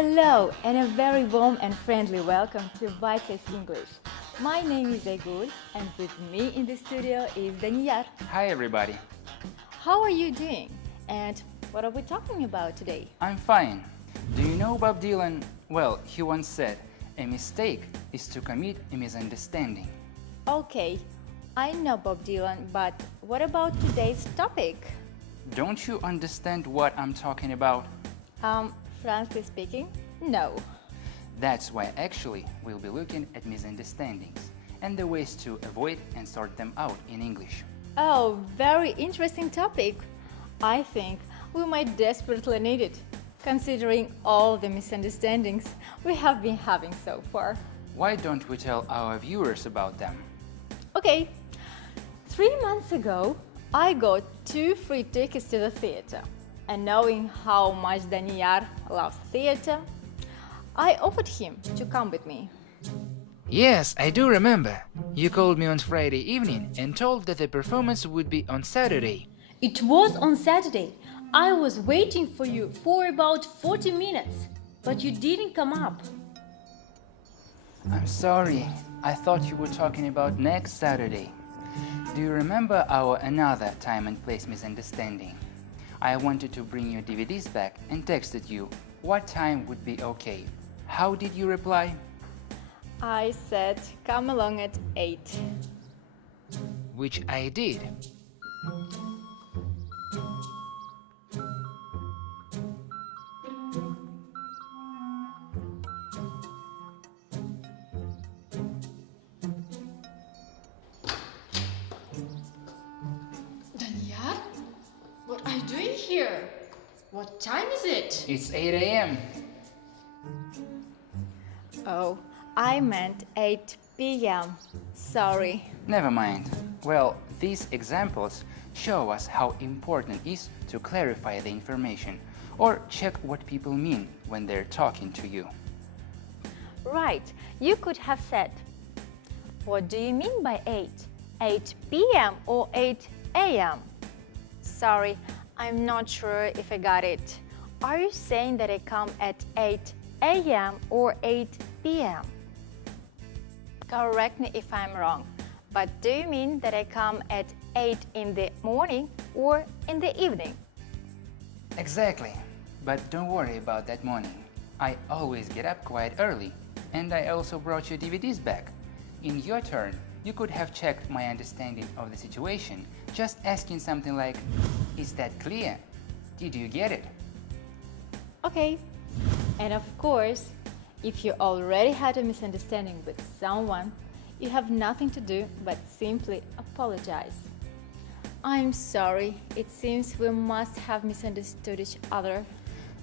Hello and a very warm and friendly welcome to Bitesize English. My name is Aygul and with me in the studio is Daniel. Hi everybody. How are you doing? And what are we talking about today? I'm fine. Do you know Bob Dylan? Well, he once said, a mistake is to commit a misunderstanding. Okay, I know Bob Dylan, but what about today's topic? Don't you understand what I'm talking about? Frankly speaking, no. That's why actually we'll be looking at misunderstandings and the ways to avoid and sort them out in English. Oh, very interesting topic. I think we might desperately need it, considering all the misunderstandings we have been having so far. Why don't we tell our viewers about them? Okay, 3 months ago, I got 2 free tickets to the theater. And knowing how much Daniel loves theater, I offered him to come with me. Yes, I do remember. You called me on Friday evening and told that the performance would be on Saturday. It was on Saturday. I was waiting for you for about 40 minutes, but you didn't come up. I'm sorry. I thought you were talking about next Saturday. Do you remember our another time and place misunderstanding? I wanted to bring your DVDs back and texted you what time would be okay. How did you reply? I said, come along at 8. Which I did. Daniel? What are you doing here? What time is it? It's 8 a.m. Oh, I meant 8 p.m. Sorry. Never mind. Well, these examples show us how important it is to clarify the information or check what people mean when they're talking to you. Right, you could have said, what do you mean by 8? 8 p.m. or 8 a.m.? Sorry, I'm not sure if I got it. Are you saying that I come at 8 a.m. or 8 p.m.? Correct me if I'm wrong, but do you mean that I come at 8 in the morning or in the evening? Exactly. But don't worry about that morning. I always get up quite early, and I also brought your DVDs back. In your turn, you could have checked my understanding of the situation, just asking something like, is that clear? Did you get it? Okay. And of course, if you already had a misunderstanding with someone, you have nothing to do but simply apologize. I'm sorry, it seems we must have misunderstood each other.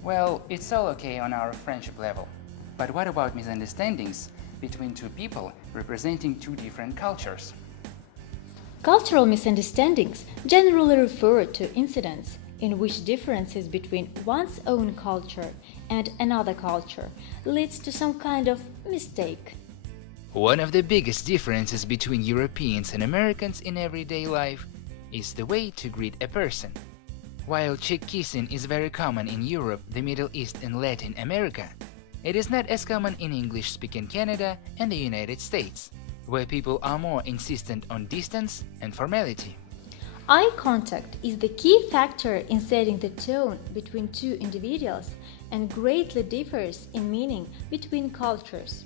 Well, it's all okay on our friendship level. But what about misunderstandings between two people representing two different cultures? Cultural misunderstandings generally refer to incidents in which differences between one's own culture and another culture leads to some kind of mistake. One of the biggest differences between Europeans and Americans in everyday life is the way to greet a person. While cheek kissing is very common in Europe, the Middle East and Latin America, it is not as common in English-speaking Canada and the United States, where people are more insistent on distance and formality. Eye contact is the key factor in setting the tone between two individuals and greatly differs in meaning between cultures.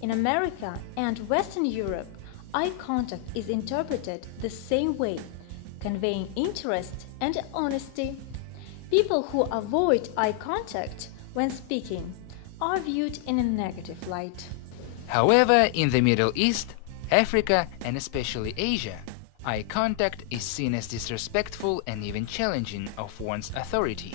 In America and Western Europe, eye contact is interpreted the same way, conveying interest and honesty. People who avoid eye contact when speaking are viewed in a negative light. However, in the Middle East, Africa and especially Asia, eye contact is seen as disrespectful and even challenging of one's authority.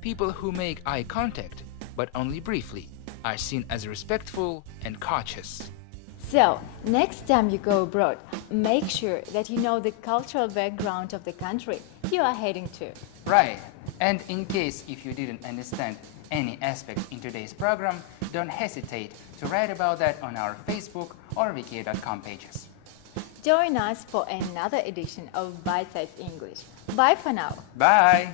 People who make eye contact, but only briefly, are seen as respectful and cautious. So, next time you go abroad, make sure that you know the cultural background of the country you are heading to. Right. And in case if you didn't understand any aspect in today's program, don't hesitate to write about that on our Facebook or vk.com pages. Join us for another edition of Bitesize English. Bye for now. Bye!